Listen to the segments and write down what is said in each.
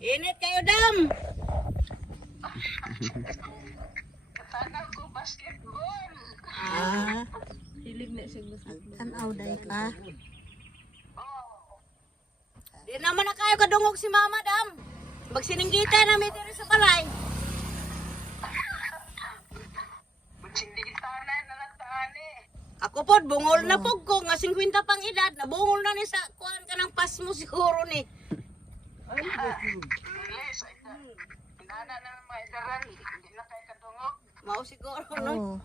Init kayo, dam. Katanaw ko basketball. Hilig na siya gusto. Tanaw day ka. Di naman na kayo kadungog si mama, dam. Magsininggita namin dito sa balay. Magsindi kita na nataan eh. Ako po, bungol na po ko. Nga 50 pang edad. Nabungol na ni sa kuhan ka ng pas mo siguro ni. Bilis, inana na ng mga idaran. Hindi na kayo katungog. Mao siguro, no? Oo.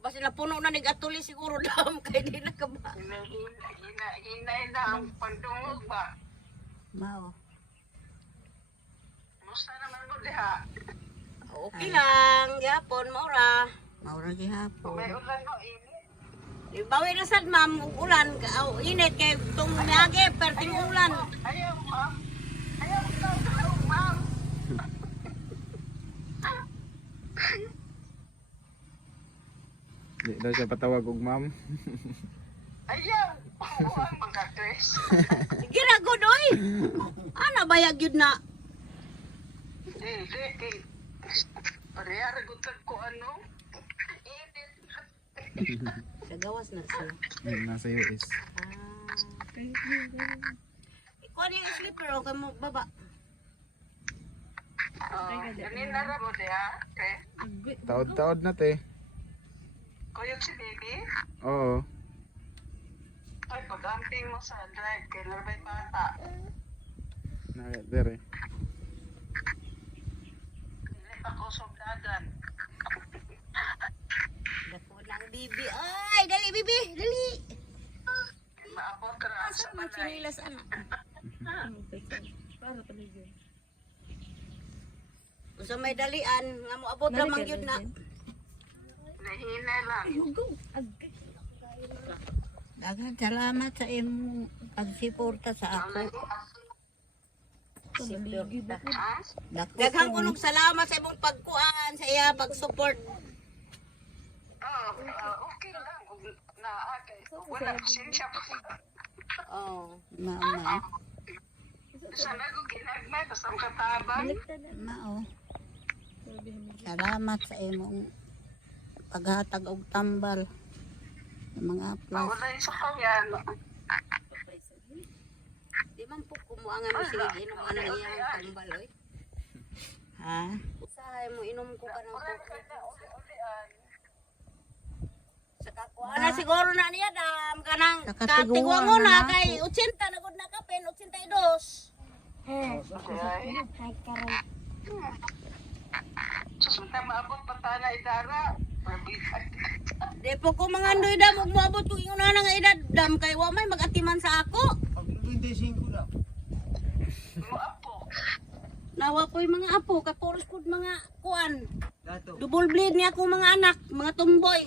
Basta napuno na ni Gatuli siguro, dam. Kaya di na ka ba? Hinay na ang pandungog ba? Mao. Musta naman mo diha? Okay lang. Yapon, maura. Maura gihapon. May ulan no init. Bawi na sad, ma'am. Ulan. Init kay itong miyagi. Perting ulan. Ayaw ma'am. Ayaw ma'am. Di daw siya patawag og ma'am. Ayaw. Huwag magka-Chris. Ginagod, oy. Ano bayag yun na? Hindi. Parehara gutag ko ano. Init. Nagawas na siya. Nasa US. Ikaw na yung slipper o kay mo baba. Ganina ra mo diha. Okay. Taod-taod na te. Kuyog si baby. Oo. Ay, pag-amping mo sa drive, kay Larbay Bata. Na dere. Dili ako sugdagan. Dako lang, bibi. Ay, dali, bibi. Dali. Maabot ka na sa Asa man balay. sinilas, anak? Para talaga. Kung sa may dalian, nga mo abot ramang yun na. Nahinay lang. Daghang salamat sa imong pagsuporta sa ako. Ha? Dako Daghang kunog salamat sa imong pagkuangan sa iya, pag-support. Okay lang. Naakay. Wala siya pa. Oh. mama. Sana ko ginagmay, basta ang katabang. Mao. Salamat sa imong paghatag og tambal sa mga aplas. Wala yung sa kanya. Di man po kumuangan mo sige, inom ka ng iyang tambal, oy. Ha? Usahay mo, inom ko ka ng Wala coke. ka na uli-ulian. Sa kakuha na siguro na niya, dam. Kanang Sa katiguan katiguan mo na na, ako. kay 80 na gud na kapin, 82. Susunta maabot patana idara. Di po ko mga andoy dam, ug moabot ko ingon na nga edad dam kay wa may magatiman sa ako. Mo apo. Nawa ko'y mga apo, kaporos ko'y mga kuan. Double bleed niya akong mga anak, mga tumboy.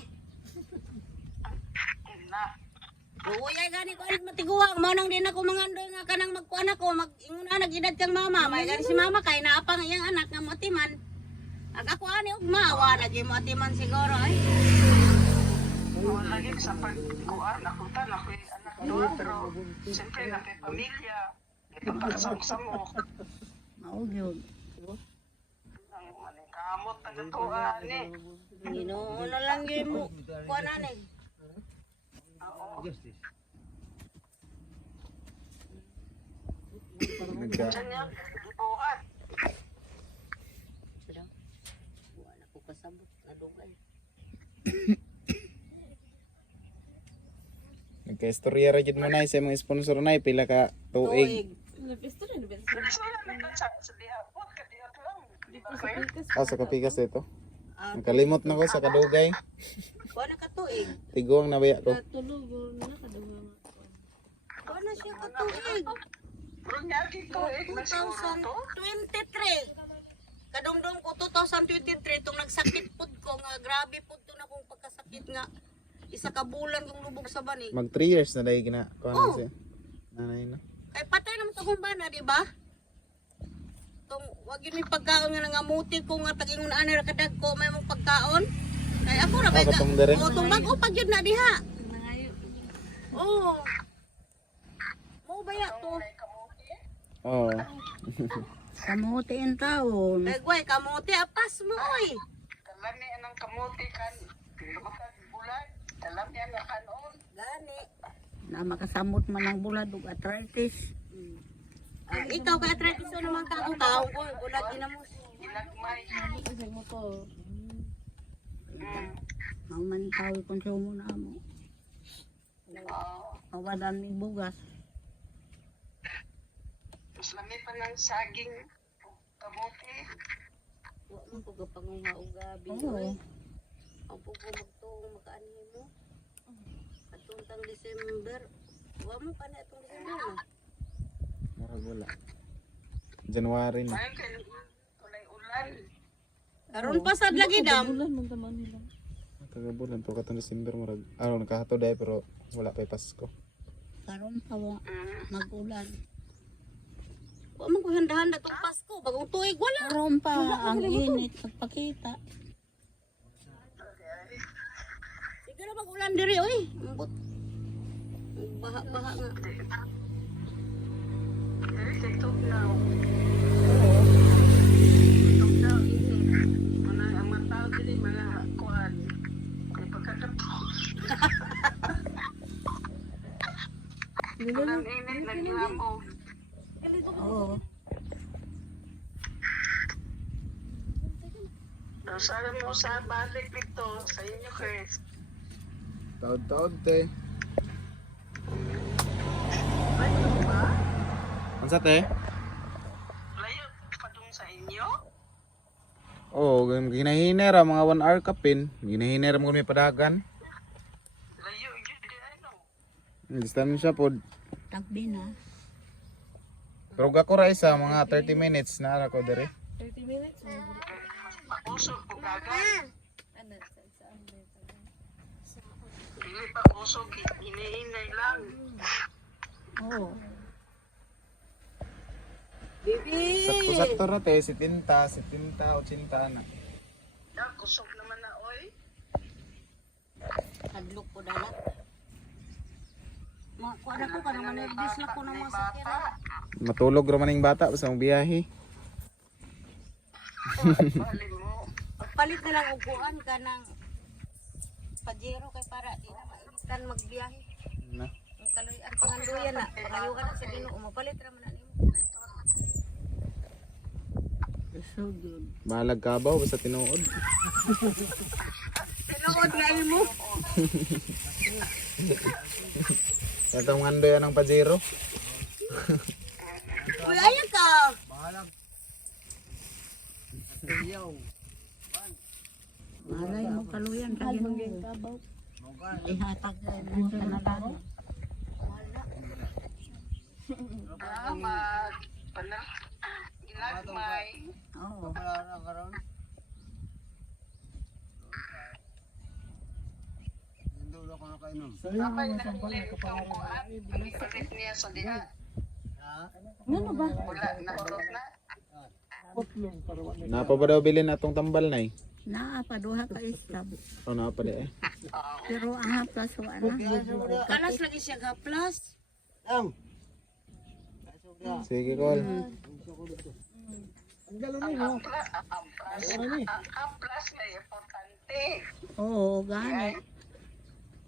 Na. Uyay gani ko alit matiguang, mao nang din ako mga andoy nga kanang magkuan ako, mag-ingon na nag-edad kang mama, may gani si mama kay naapang iyang anak nga motiman. Ag ako ani ugma, wa lagi motiman siguro ay. Wala lagi sa pagkuan. Ako ta na ko'y anak doon. Pero siyempre na kay pamilya. Ito para sa mo. Mao gyud. Ang kamot na natuan eh. Ginoo na lang gyud mo kuan ani. Nagka Diyan yan. Ibuhat. Wala ko kasabot na dugay. nagka-istorya ra gid mo nay sa imong sponsor nay pila ka tuig. Napisto rin ba? Nagsulat na ka sa dihapot. Kadiyot lang. Di ba kayo? Sa kapikas ito. Nakalimot na ko sa kadugay. Kuan na katuig. Tiguang na baya ko. Tulog na kadunga. Kuan na siya katuig. Pero niya dito eh. Nasiguro to. 2023. Kadungdong ko 2023 tong nagsakit pud ko nga grabe pud to na kong pagkasakit nga isa ka bulan kong lubog sa bani. Mag 3 years na dahil gina kuha Oh. na siya. Nanay na. Kay patay naman to kong bana, di ba? Tong wag yun may pagkaon nga nangamuti ko nga tag-ingon ana ra kadag ko may mong pagkaon. Kay ako ra bay katong dere. O tong bag-o pag yun na diha. Oo. Mo baya to. Oo. Kamuti ang taon. Dagway, kamote, apas mo, oy. Talam niya ng kamuti kan. Lumatag bulan. Talam niya nga kanon. Gani. Na makasamot man ang bulad ug arthritis. Ikaw kay tradisyon naman ka ang tao ko, bulag ginamos. Ginagmay. Isang mo to. Ang manitaw konsumo na mo. Oo. Mawadan mi bugas. Mas lami pa ng saging kamuti. Wa man ko gapangunga og gabi. Oo. Ang pugo magtuong makaani mo. Atong December. Wa mo pa na atong December na. Murag wala. January na. Ayun kan kulay ulan. Karon pa sad lagi dam. Bulan man taman nila. Kagabulan to katong December murag. Nakahato dai pero wala pa Pasko. Karon pa wa magulan. Wa man ko handa-handa tong Pasko, bagong tuig wala. Karon pa ang init pagpakita. Siguro mag-ulan diri oy. Ambot. Baha-baha nga. Dari sa itok na. Itok na. Mga ang mga tao dili mga kuan. Kay pagkakato. Walang init naglamo. Oo. Sana mo sa balik dito sa inyo, Chris. Taod-taod te. Layo ba? Unsa te? Layo pa dun sa inyo? Oh, ginahinera mga 1 hour kapin. Ginahinera mo kami padagan. Layo yun di ano. Distansya pod. Tagbi na. Pero ako ra isa mga 30 minutes na ara ko diri. 30 minutes. Pakusog po gagan. Ano? Saan ba ito? Dili pa kusog, hinihinay lang. Oo. Bibi. Sakto-sakto ra te 70, 80 na. Ya, kusog naman na, oy. Hadlok ko dala. Kuan ako kana nervous na ko nang mga sakira. Matulog ra maning bata sa mong biyahe. Bali mo. Pagpalit na lang og kuan ka ng Pajero kay para di na mainitan magbiyahe. Na. Ang kaluyan panganduyan na. Layo ka na sa Ginoo, mapalit ra man na nimo. So good. Balag kabaw basta tinuod. Tinuod nga imo. Katong mandoy ang Pajero. Uy, ayan ka. Malay mo kaluyan ka Ginoo. Kabaw. Ihatag mo sa nalang. Salamat. Panal. Ginagmay. Oo. Kapag nakulit itong kuhan, panipalit niya sa diha. Ano ba? Wala, nahurot na. Napa ba daw bilin atong tambal nay? Naa pa duha ka istab. Oh, napa di eh. Pero ang haplas wa na. Kalas lagi siya gaplas. Sige kol. Ang plus na importante. Oo, gani.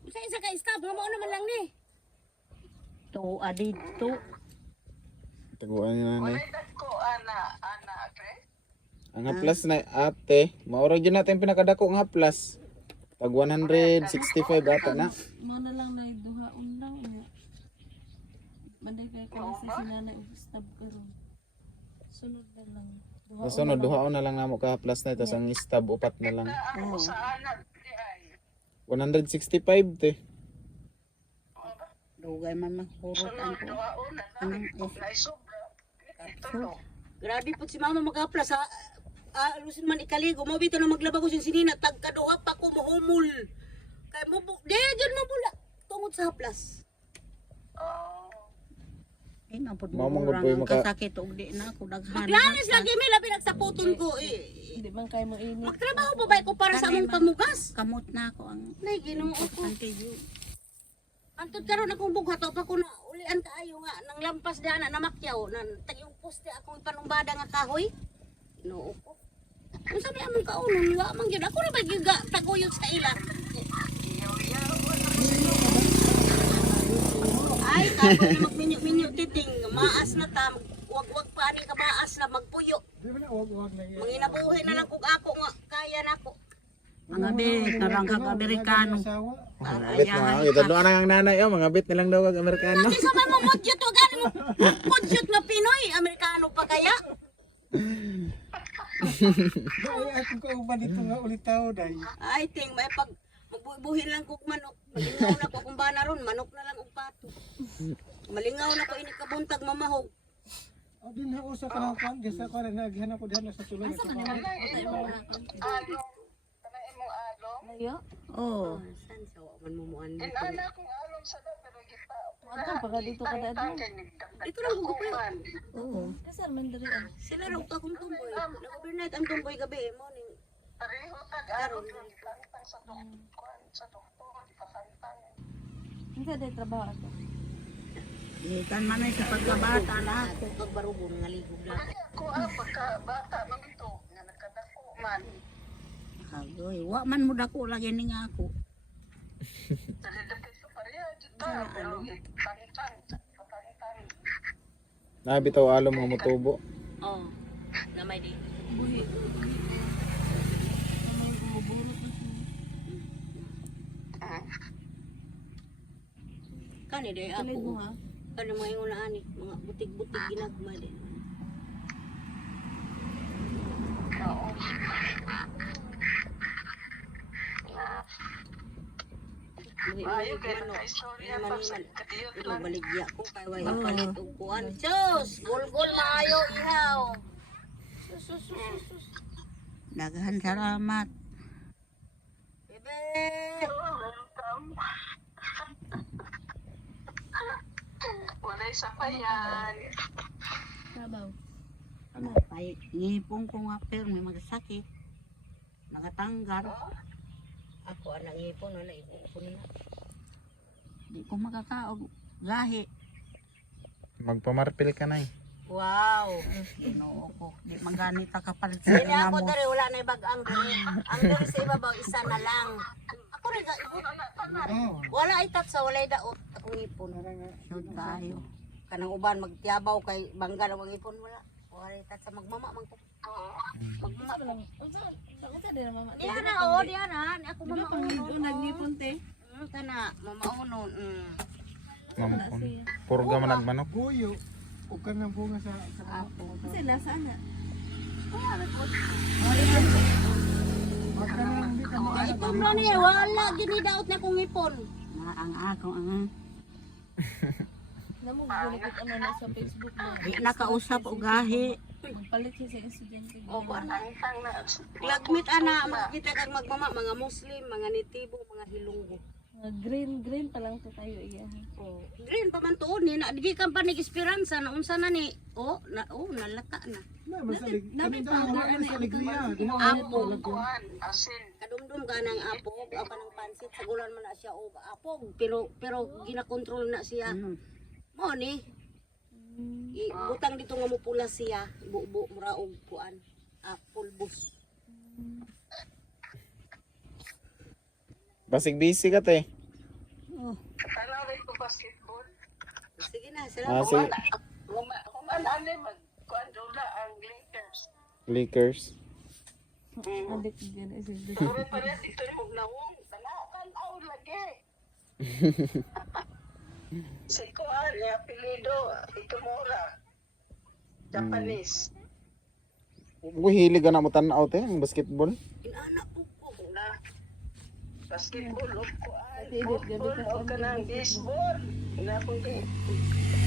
Sa isa ka stop, mo naman lang ni. To adito. Taguan ni nanay. Walay dagko, ana, okay? Ang haplas na ate, maura gyud natin pinakadako nga haplas. Tag 165 ata na. Mo na lang na duhaon lang. Manday kay ko si sinanay og stab karon. Sunod na lang. Sa sunod duhaon na lang namo ka haplas na tas ang stab upat na lang. Ako sa ana, di ay. 165 te. Dugay man mahurot Sunod, ang ko. duwaon na lang. Naisobra. Ito. Grabe po si mama mag-aplas ha. Lusin man ikaligo, mo bito na maglaba ko siyang sinina, tagkaduha pa ko mahumul. Kay mo, dyan mo bula. Tungod sa haplas. Eh, mapod Mao mo mangod orang po ang yung maka- kasakit og di na ako daghan. Maglanis lagi may labi nagsaputon ko eh. Hindi man kay mo init. Magtrabaho pa ba ko para sa among pamugas? Kamot na ako ang Nay, ginoo ko. antiyo. Antod karon akong bughato pa ko na uli dalian kaayo nga nang lampas dana na makyaw nan tag yung poste akong ipanumbada nga kahoy. Noo ko. Kung sabi among kaunon wa man gyud ako ra ba gyud taguyod sa ila. Ay kapoy na magminyo-minyo titing maas na ta wag pa ani ka maas na magpuyo. Manginabuhi na lang kung ako nga kaya nako. Mga be, karang kag Amerikano. Bit na, ito doon ang nanay, mga bit nilang daw kag Amerikano. Kasi sa man mo modyot o gani mo modyot nga Pinoy, Amerikano pa kaya? Ay, ako ko uban dito nga ulit tao day. I think may pag magbubuhin lang kog manok. Malingaw na ko kung bana ron, manok na lang og pato. Malingaw na ko ini kabuntag mamahog. O din ha usa ka nang kwan, gasa ko na naghanap ko dihan sa sulod. Layo? Oh. San sa wa man mo muan dito. Inana kong alon sa daw pero kita. Ano pagka dito ka daan? Dito lang ko pa. Oo. Kasal man diri ah. Sila raw ta kung tumboy. Nag-overnight ang tumboy gabi mo ning Pareho tag-aron lang kantang sa doktor, sa doktor, ipakantang. Hindi day trabaho ato. Ikan man ay sa pagkabata na. ako kag barubon nga ligog lang. Ako pagka bata man ito, nga nagkadako man. Agoy, wa man mo dako lagi ning ako. Dali dapat ito pareha, juta, pero pangitang, pangitang. Nabitaw alo mga motubo. Oh. Na may di. Buhi. May bumuburot na siya. Kani day Kilig mo ako. ha? Kani mo yung ani mga butig-butig ginagma din. Oo. Ayaw kayo nagka-istorya pa sa katiyot Ito lang. baligya ko kay way palit og kuan. Sus, gulgol maayo ihaw. Sus. Daghan salamat. Bebe. Welcome. Walay sapayan. Sabaw. Ay, ngipong ko nga pero may magasakit. Nakatanggal. Ako anang ipon na ibuupon na. Di ko makakaog. Gahi. Magpamarpil ka na eh. Wow. Ginoo ko. Di magani ta kapalit sa Sini ina ako mo. dari wala na ibag-ang dari. Ang dari sa ibabaw isa na lang. Ako rin wala itak sa walay daot akong ipon. Sud tayo. Kanang uban magtiyabaw kay bangga ang ipon wala. Wala itak sa magmama man ko. Magmama. Unsa din mama? Diana Diana, ako mama unon. Nagnipon te. Kana mama unon. Mampun. Purga man nagmanok. Guyo. O ka nang bunga sa Ako. Kasi lasa na. Wag ka nang hindi ka mo. Ito na niya wala ginidaot na kong ipon. Na ang ako ang Namo gulikit ano na sa Facebook mo. di nakausap og gahi. Palit siya sa estudyante. O ba na. Pangitang na. Lagmit ana makita kag magmama mga Muslim, mga Nitibo, mga Hilonggo. Green pa lang to tayo iya. Oh, green pa man tuon ni na di kan panig esperanza na unsa na ni. Nalata na. Na masalig. Nabi Kanang powder, wala ano, sa ligriya. Apog. Kuan, asin. Kadumdum ka ng apog, apa ng pansit, sagulan man na siya og apog, pero ginakontrol na siya. Mo ni. Butang dito nga mupula siya, bubo mura og kuan, pulbos. Basig busy ka te. Tanaw rin ko basketball. Sige na, Ah, salamat. si Kuman ane kuan dola ang Lakers. Lakers. Adik din is it. Pero pareha dito ni Mugnawong. Tanakan aw lagi. Si kuan niya apelido Ikamura. Japanese. Hilig ka na mo tanaw te, ang basketball. Inanak ko ko. Na basketball o kuan. Edit gabi ka O kanang baseball. Ina ko di.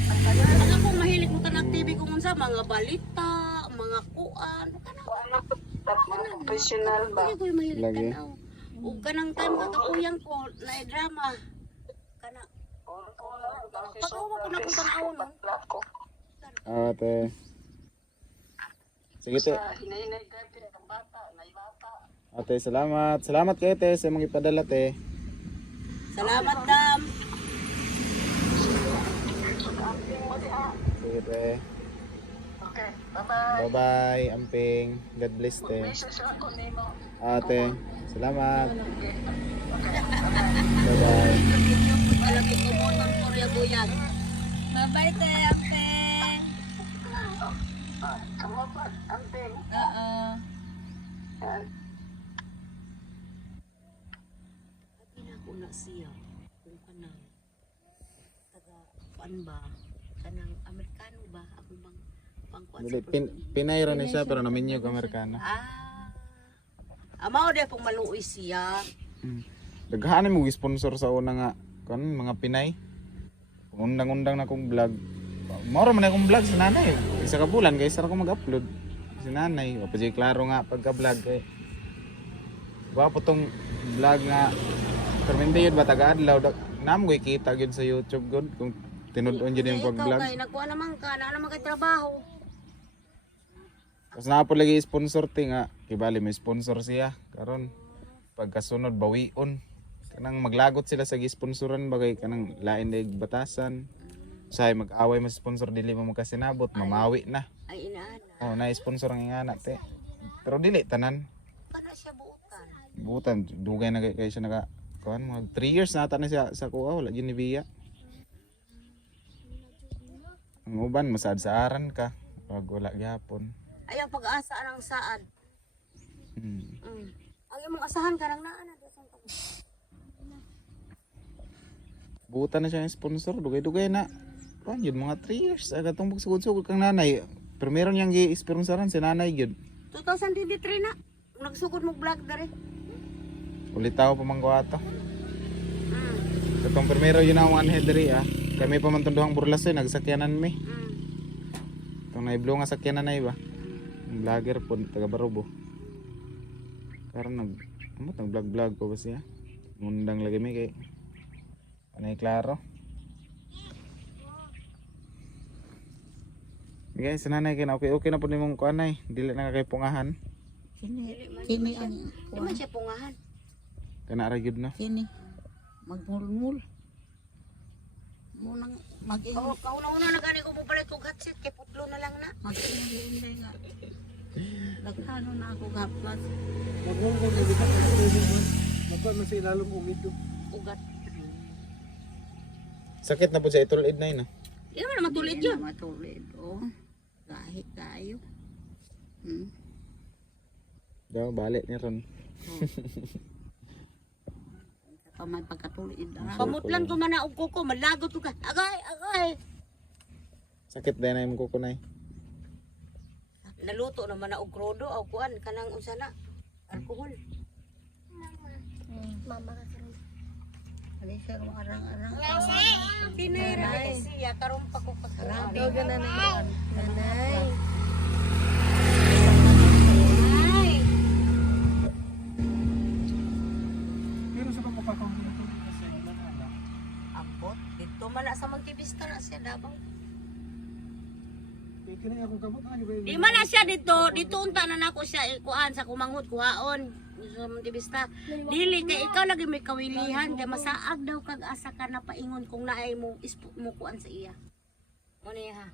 Ang ako mahilig mo tanak TV kung unsa mga balita, mga kuan. Kuan na mga professional ba? Hindi ko yung mahilig Lagi. tanaw. Ug kanang time nga kakuyang ko na drama. Kana pagawa ko na kung tanaw no. Ko. Ate. Sige te. Sa hinay-hinay dati ang bata, nay bata. Ate, salamat. Salamat kayo te sa mga ipadala te. Salamat dam. Sige. Okay, bye-bye. Bye-bye, Amping. God bless te. Message ako nimo. Ate, salamat. Okay. Bye-bye. Malaki ko mo ng Korea buyag. Bye-bye, te, ate. Kamu pa, anting. Oo. Sabi na ako na siya, kung kanang taga kuan ba, kanang Amerikano ba, ako bang pangkuan Dili, sa Pinay ra ni siya pero naminyog Amerikana. Amaw de pong maluoy siya. Daghanan mo sponsor sa una nga kan mga Pinay. Undang-undang na kong vlog. Moro man akong vlog sa nanay. Isa ka bulan kay isa ra ko mag-upload. Si nanay, wa pa jay klaro nga pagka-vlog kay. Wa po tong vlog nga permente yun ba taga-adlaw namo koy kita gyud sa YouTube gud kung tinud-on gyud yung Ikaw pag-vlog. kay nagkuha naman ka, na naman kay trabaho. Tapos na po lagi sponsor ti nga kibali may sponsor siya karon pagkasunod bawion kanang maglagot sila sa gisponsoran bagay kanang lain dig batasan say mag-away mas sponsor dili mo magkasinabot mamawi na Ay inaana. oh na sponsor ang ingana te pero dili tanan Kana siya buutan. butan dugay na kay siya naka kuan mga 3 years na ata na siya sa kuha wala gyud ni Bia ang uban masad sa aran ka wag wala gyapon. Ayaw pag-asa ng saad. Hmm. Ang imong asahan ka nang naana. Buta na siya ng sponsor, dugay-dugay na. Kuan yun, mga 3 years. Aga itong pagsugod-sugod kang nanay. Pero meron niyang gi-sponsoran si nanay yun. 2023 na. Nagsugod mo vlog dere. Ulitaw pa mang kuwato. Itong primero yun ang one head diri ah. Kami pa man tunduhang burlas eh, nagsakyanan mi. Itong naiblo nga sakyanan na iba. Ang vlogger po, taga Barubo. Karon nag-vlog-vlog ko ba siya? Mundang lagi mi kay anay klaro. Guys, sa nanay kina okay na po nimong kuanay, dili na kay pungahan. Kini ang Di man siya pungahan. Kana ra gyud na. kini magmulmul. Munang mag-ingon Kauna-una na gani ko mupalit kong hatsit. Kay putlo na lang na. mag-ingon nga. Daghano na ako gaplas. Magmungkong na dito sa tulungan. Magkuhan man sa ilalong umido. Ugat. Sakit na po sa itulid na yun ah. Di naman matulid yun. Matulid oh. Gahi kayo. Daw balik ni ron. Pa may pagkatulid na. Pamutlan ko man na og kuko. Malagot ko ka. Agay. Sakit din na yung kukunay. Naluto naman na og krodo. O kuan. Kanang usana. Alkohol. Ali siya kung arang-arang. Tinira na kasi siya. Karoon pa ko pagkuhan. Nanay. Pero sa pagpapakong dito kasi ilang anak. Ambot. Dito man na sa Montevista na siya dabang. Kaya kinaya akong kamot. Ano ba yun? Di man na siya dito. Dito unta na nako siya. Kuan sa kumanghot. Kuhaon. Sa Montevista. Dili kay ikaw lagi may kawilihan. Kaya masaag daw kag asa ka na paingon kung naay mo mo kuan sa iya. Mo niya ha.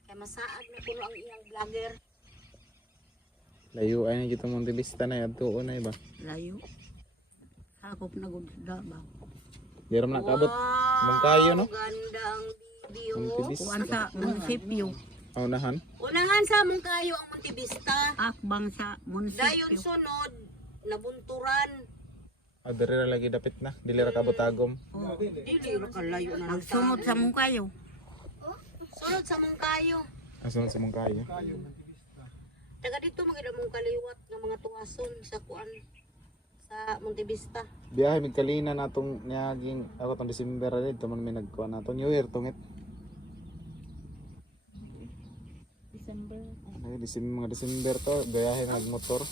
Kaya masaag na puno ang iyang vlogger. Layo ay na dito Montevista na yan. Tuon na iba. Layo. Hakop na gud dabaw. Di ram nakabot. Mungkayo no? Ganda ang video. Montevista. Kuan sa munisipyo. Aunahan. Unahan sa Mungkayo ang Montevista. Akbang sa Dayon munisipyo. sunod, nabunturan. Ah, diri ra lagi dapit na. Dili ra kabot tagom. Dili ra kalayo na Ang sumot sa mungkayo. Sunod sa Mungkayo. Asun sa Mungkayo. Taga dito magida mong kaliwat ng mga tuwason sa kuan sa Montevista. Biyahe mig kalina natong niaging ako tong December ra dito man may nagkuan nato New Year tungit. December. Ay, mga December to, biyahe nagmotor.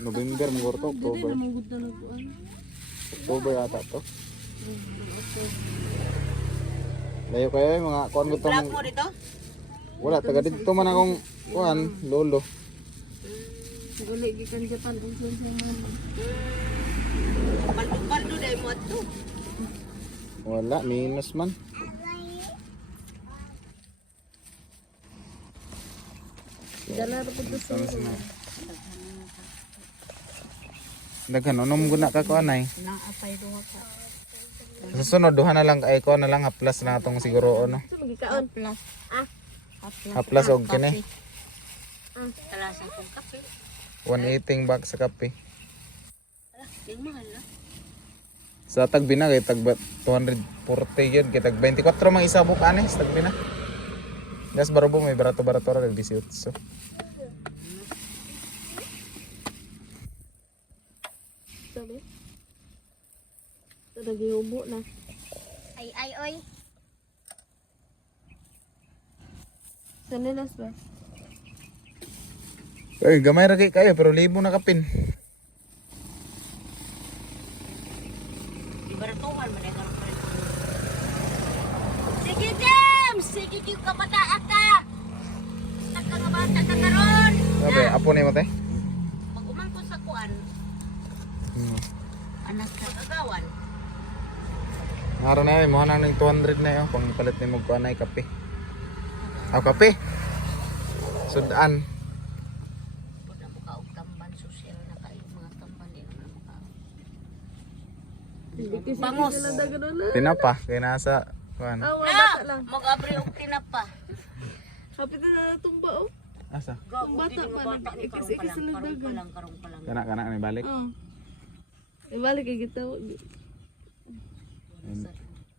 November mo to, October. Namugod na nagkuhan. October ata to. Layo kayo yung mga kuan ko Vlog tong mo dito? wala taga dito man akong kuan lolo. Wala gikan Japan. Usan sa mama. Paldo-paldo dahil mo ato. Wala minus man. Dala ra pud sa Daghan unom guna ka ko anay. Naapay duha ka. Sa sunod duha na lang ay ko na lang haplas na atong siguro ano. magikaon. Plus. Haplas og kini. Talasan kong kape. 180 bag sa kape. Yung mahal na. Sa tagbina kay tag 240 yun kay tag 24 mang isa buk ani sa tagbina. Gas barubo may barato-barato ra kag 18. Sabi. Ito gihubo na. Ay, oy. Sanilas ba? Ay gamay ra kay kayo pero libo na kapin. Ibaratuhan man ay karon pa rin. Sige, James! Sige, yung kabataan ka! Taka nga bata ka karon! Sabi apo ni mo te. Pag umangkot sa kuan, anak ka agawan. Ngaro na mo na ning 200 na yo pang palit ni mo kuan ay kape. Aw kape. Sudan. Wala mo ka og tamban social na kayo mga tamban din na mo ka. Hindi kasi Bangos. sila dagano na. Tinapa kay nasa kuan. Ah, mga bata lang. Mag-abri og tinapa. Hapit na natumba oh. Asa? Gago bata din pa, mo bata ni karon ikis-ikis pa na lang, dagan. karon pa lang. Kana ni balik. Oh. Ibalik kay gitawag.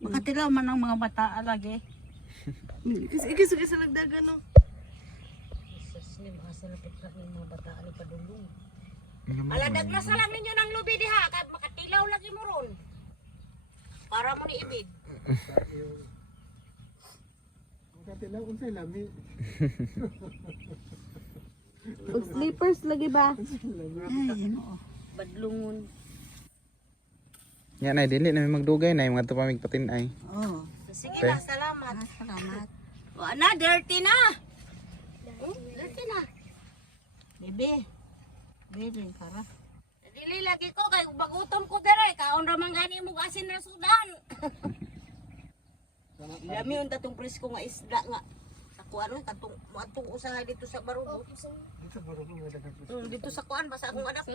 Makatilaw man ang mga bata lagi. Ikis sa nagdagan no. Jesus ni mga sila pagka ni mga bata ali padulong. Aladag na sa lang ninyo ng lubi diha kay makatilaw lagi mo ron. Para mo ni ibig. Katilaw unsay lami. Og slippers lagi ba? Ay, ano. Badlungon. Nya na dili na may magdugay na mga tupamig patin-ay. Oh. Sige Okay. na, salamat. Salamat. Wa na, dirty na. Dirty na. Bebe. Bebe, kara. Dili lagi ko kay bagutom ko dire kaon ra man gani mo asin na sudan. Lami unta tong presko nga isda nga. Ako ano katong matong usahay dito sa Barugo. Dito baro ko dagan. Dito sa kuan basta akong anak.